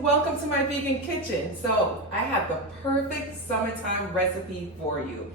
welcome to my vegan kitchen. So I have the perfect summertime recipe for you.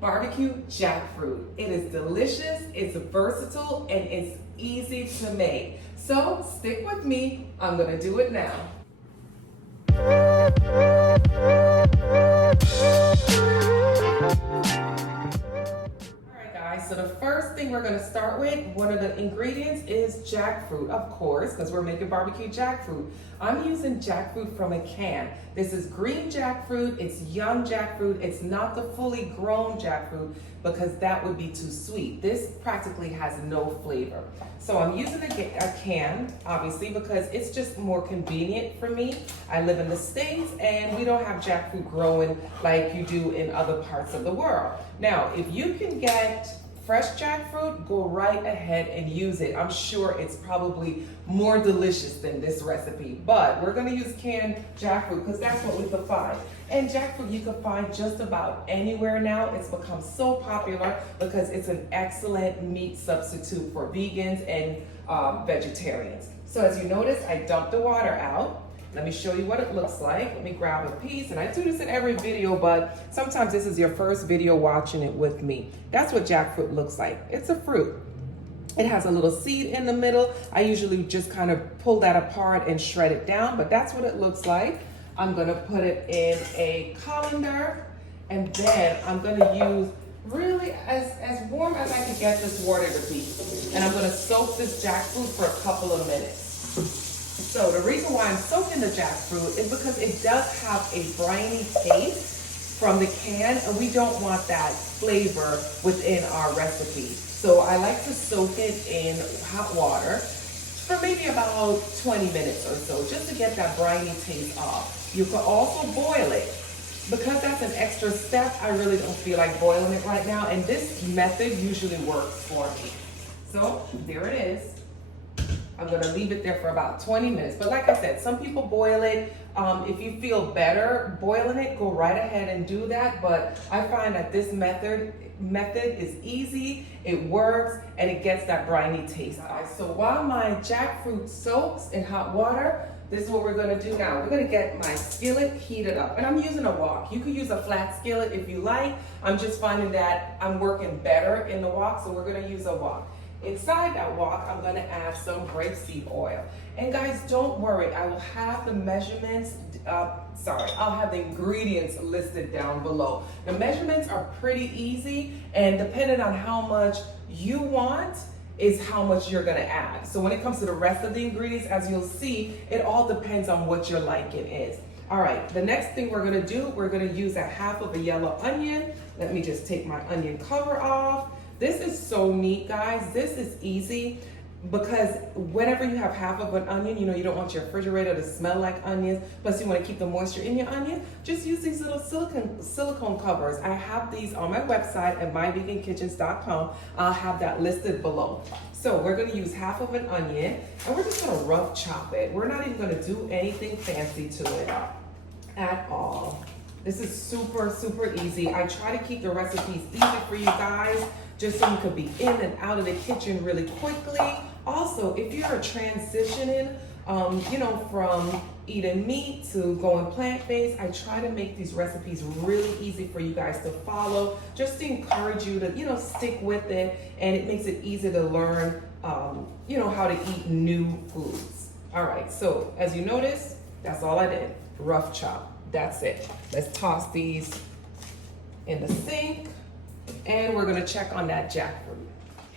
Barbecue jackfruit. It is delicious, it's versatile, and it's easy to make. So stick with me, I'm gonna do it now. So the first thing we're going to start with, one of the ingredients is jackfruit, of course, because we're making barbecue jackfruit. I'm using jackfruit from a can. This is green jackfruit, it's young jackfruit, it's not the fully grown jackfruit because that would be too sweet. This practically has no flavor. So I'm using a can, obviously, because it's just more convenient for me. I live in the States and we don't have jackfruit growing like you do in other parts of the world. Now, if you can get fresh jackfruit, go right ahead and use it. I'm sure it's probably more delicious than this recipe, but we're gonna use canned jackfruit because that's what we can find. And jackfruit you can find just about anywhere now. It's become so popular because it's an excellent meat substitute for vegans and vegetarians. So as you notice, I dumped the water out. Let me show you what it looks like. Let me grab a piece, and I do this in every video, but sometimes this is your first video watching it with me. That's what jackfruit looks like. It's a fruit. It has a little seed in the middle. I usually just kind of pull that apart and shred it down, but that's what it looks like. I'm gonna put it in a colander, and then I'm gonna use really as warm as I can get this water to be. And I'm gonna soak this jackfruit for a couple of minutes. So the reason why I'm soaking the jackfruit is because it does have a briny taste from the can, and we don't want that flavor within our recipe. So I like to soak it in hot water for maybe about 20 minutes or so, just to get that briny taste off. You can also boil it. Because that's an extra step, I really don't feel like boiling it right now, and this method usually works for me. So there it is. I'm gonna leave it there for about 20 minutes. But like I said, some people boil it. If you feel better boiling it, go right ahead and do that. But I find that this method is easy, it works, and it gets that briny taste out. So while my jackfruit soaks in hot water, this is what we're gonna do now. We're gonna get my skillet heated up. And I'm using a wok. You could use a flat skillet if you like. I'm just finding that I'm working better in the wok, so we're gonna use a wok. Inside that wok, I'm gonna add some grapeseed oil. And guys, don't worry, I will have the measurements, I'll have the ingredients listed down below. The measurements are pretty easy, and depending on how much you want, is how much you're gonna add. So when it comes to the rest of the ingredients, as you'll see, it all depends on what your liking is. All right, the next thing we're gonna do, we're gonna use a half of a yellow onion. Let me just take my onion cover off. This is so neat, guys. This is easy because whenever you have half of an onion, you know, you don't want your refrigerator to smell like onions, plus you want to keep the moisture in your onion, just use these little silicone covers. I have these on my website at myvegankitchens.com. I'll have that listed below. So we're going to use half of an onion, and we're just going to rough chop it. We're not even going to do anything fancy to it at all. This is super, super easy. I try to keep the recipes easy for you guys, just so you could be in and out of the kitchen really quickly. Also, if you're transitioning, from eating meat to going plant-based, I try to make these recipes really easy for you guys to follow, just to encourage you to, stick with it, and it makes it easy to learn, how to eat new foods. All right, so as you notice, that's all I did, rough chop. That's it. Let's toss these in the sink, and we're gonna check on that jackfruit.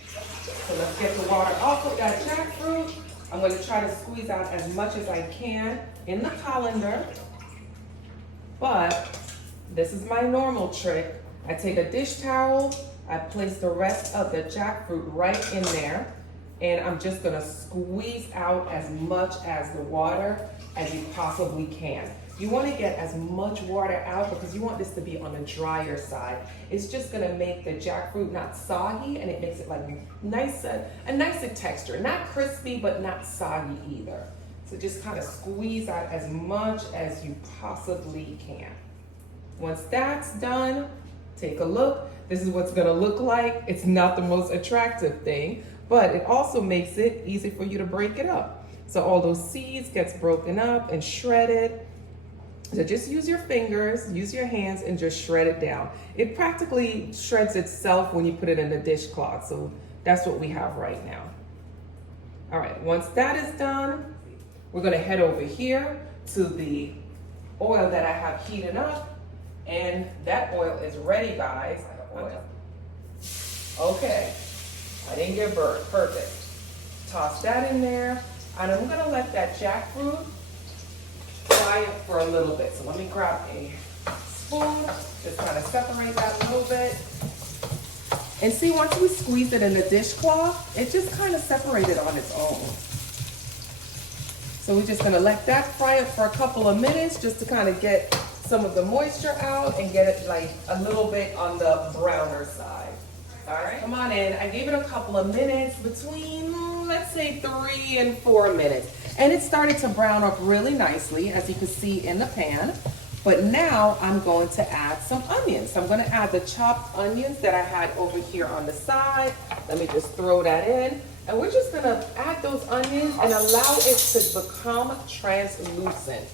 So let's get the water off of that jackfruit. I'm gonna try to squeeze out as much as I can in the colander, but this is my normal trick. I take a dish towel, I place the rest of the jackfruit right in there, and I'm just gonna squeeze out as much as the water as you possibly can. You want to get as much water out because you want this to be on the drier side. It's just going to make the jackfruit not soggy, and it makes it like a nicer texture. Not crispy, but not soggy either. So just kind of squeeze out as much as you possibly can. Once that's done, take a look. This is what's going to look like. It's not the most attractive thing, but it also makes it easy for you to break it up. So all those seeds gets broken up and shredded. So just use your fingers, use your hands, and just shred it down. It practically shreds itself when you put it in the dishcloth. So that's what we have right now. All right, once that is done, we're gonna head over here to the oil that I have heated up. And that oil is ready, guys. Okay, I didn't get burnt, perfect. Toss that in there. And I'm gonna let that jackfruit fry it for a little bit. So let me grab a spoon, just kind of separate that a little bit. And see, once we squeeze it in the dishcloth, it just kind of separated on its own. So we're just gonna let that fry it for a couple of minutes just to kind of get some of the moisture out and get it like a little bit on the browner side. All right, come on in. I gave it a couple of minutes, between, let's say 3 and 4 minutes. And it started to brown up really nicely, as you can see in the pan. But now I'm going to add some onions. So I'm going to add the chopped onions that I had over here on the side. Let me just throw that in. And we're just going to add those onions and allow it to become translucent.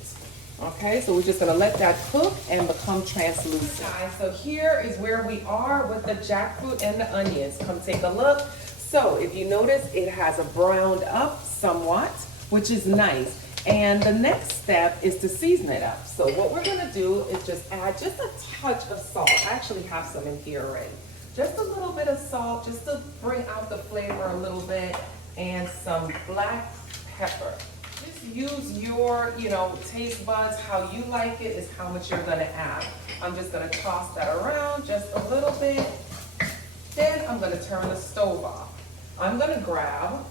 Okay, so we're just going to let that cook and become translucent. Guys, so here is where we are with the jackfruit and the onions. Come take a look. So if you notice, it has a browned up somewhat, which is nice. And the next step is to season it up. So what we're gonna do is just add just a touch of salt. I actually have some in here already. Just a little bit of salt, just to bring out the flavor a little bit, and some black pepper. Just use your, taste buds. How you like it is how much you're gonna add. I'm just gonna toss that around just a little bit. Then I'm gonna turn the stove off. I'm gonna grab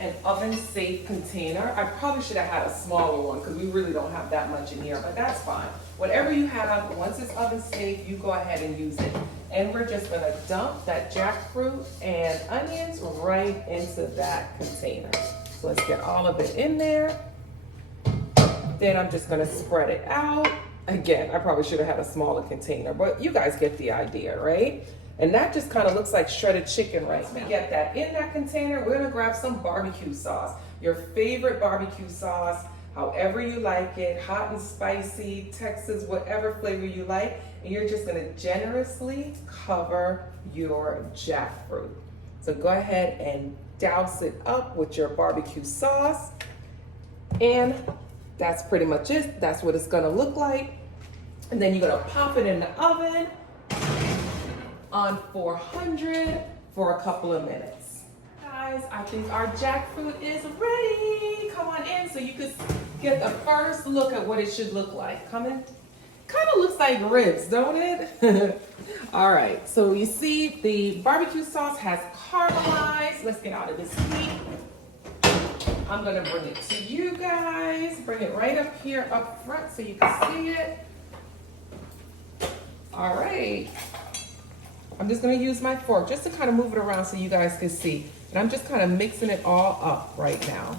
an oven-safe container. I probably should have had a smaller one because we really don't have that much in here, but that's fine. Whatever you have, once it's oven-safe, you go ahead and use it. And we're just gonna dump that jackfruit and onions right into that container. So let's get all of it in there. Then I'm just gonna spread it out. Again, I probably should have had a smaller container, but you guys get the idea, right? And that just kind of looks like shredded chicken right now. We get that in that container. We're gonna grab some barbecue sauce. Your favorite barbecue sauce, however you like it, hot and spicy, Texas, whatever flavor you like. And you're just gonna generously cover your jackfruit. So go ahead and douse it up with your barbecue sauce. And that's pretty much it. That's what it's gonna look like. And then you're gonna pop it in the oven on 400 for a couple of minutes. Guys, I think our jackfruit is ready. Come on in so you can get the first look at what it should look like. Come in. Kind of looks like ribs, don't it? All right, so you see the barbecue sauce has caramelized. Let's get out of this heat. I'm gonna bring it to you guys. Bring it right up here up front so you can see it. All right. I'm just gonna use my fork just to kind of move it around so you guys can see. And I'm just kind of mixing it all up right now.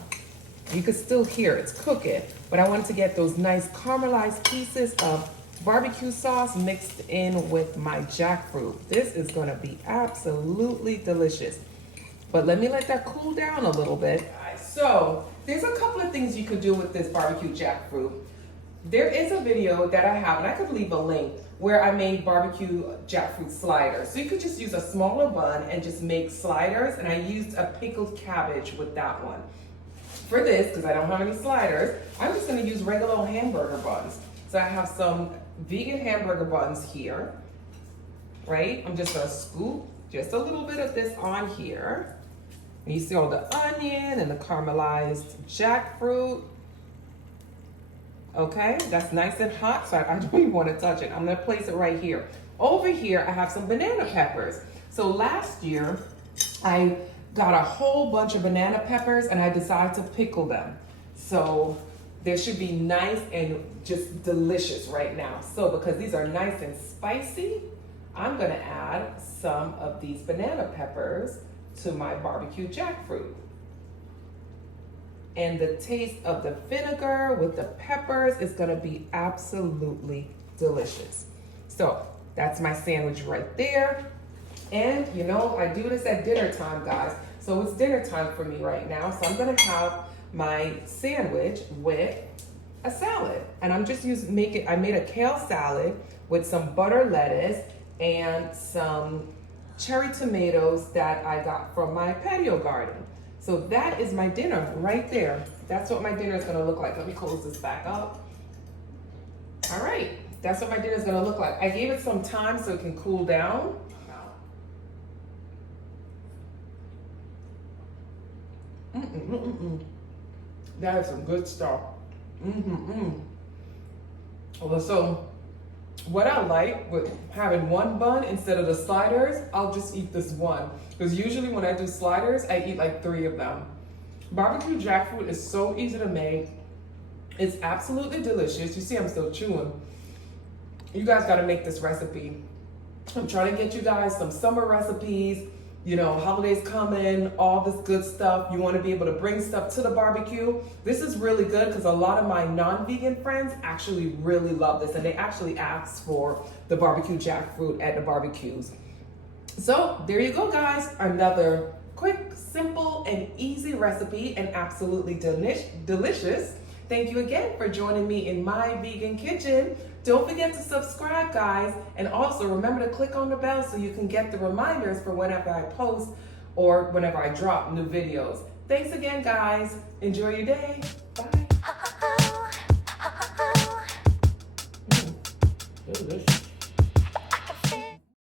You can still hear it's cooking, but I wanted to get those nice caramelized pieces of barbecue sauce mixed in with my jackfruit. This is gonna be absolutely delicious. But let me let that cool down a little bit. So there's a couple of things you could do with this barbecue jackfruit. There is a video that I have, and I could leave a link, where I made barbecue jackfruit sliders. So you could just use a smaller bun and just make sliders, and I used a pickled cabbage with that one. For this, because I don't have any sliders, I'm just gonna use regular old hamburger buns. So I have some vegan hamburger buns here, right? I'm just gonna scoop just a little bit of this on here. And you see all the onion and the caramelized jackfruit. Okay, that's nice and hot, so I don't even want to touch it. I'm gonna place it right here. Over here, I have some banana peppers. So last year, I got a whole bunch of banana peppers and I decided to pickle them. So they should be nice and just delicious right now. So because these are nice and spicy, I'm gonna add some of these banana peppers to my barbecue jackfruit. And the taste of the vinegar with the peppers is gonna be absolutely delicious. So that's my sandwich right there. And I do this at dinner time, guys. So it's dinner time for me right now. So I'm gonna have my sandwich with a salad. And I'm just I made a kale salad with some butter lettuce and some cherry tomatoes that I got from my patio garden. So that is my dinner right there. That's what my dinner is gonna look like. Let me close this back up. All right, that's what my dinner is gonna look like. I gave it some time so it can cool down. That is some good stuff. Well, so what I like with having one bun instead of the sliders, I'll just eat this one. Because usually when I do sliders, I eat like 3 of them. Barbecue jackfruit is so easy to make. It's absolutely delicious. You see I'm still chewing. You guys gotta make this recipe. I'm trying to get you guys some summer recipes. You know, holidays coming, all this good stuff. You want to be able to bring stuff to the barbecue. This is really good because a lot of my non-vegan friends actually really love this, and they actually ask for the barbecue jackfruit at the barbecues. So there you go, guys. Another quick, simple, and easy recipe, and absolutely delicious. Thank you again for joining me in my vegan kitchen. Don't forget to subscribe, guys, and also remember to click on the bell so you can get the reminders for whenever I post or whenever I drop new videos. Thanks again, guys. Enjoy your day.